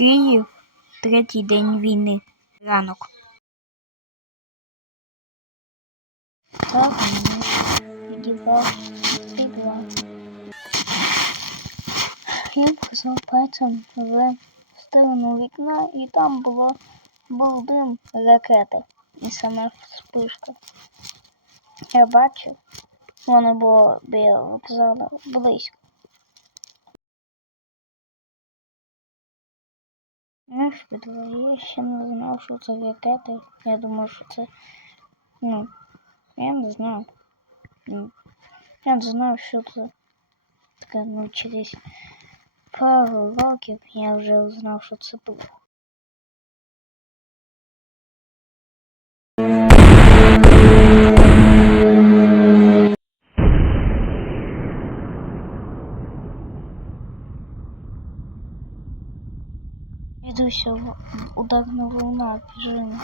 Київ, третій день війни, ранок. Так, відіграв підвал. Я вказав пальцем в сторону вікна, і там був дим ракети і сама вспишка. Я бачив, воно було біля вокзалу близько. Ну, я ще не знав, що це ракети. Я думав, що це, я не знав. Я не знав, що це таке, через пару років я вже узнав, що це було. Йдуся ударна волна, біжимо.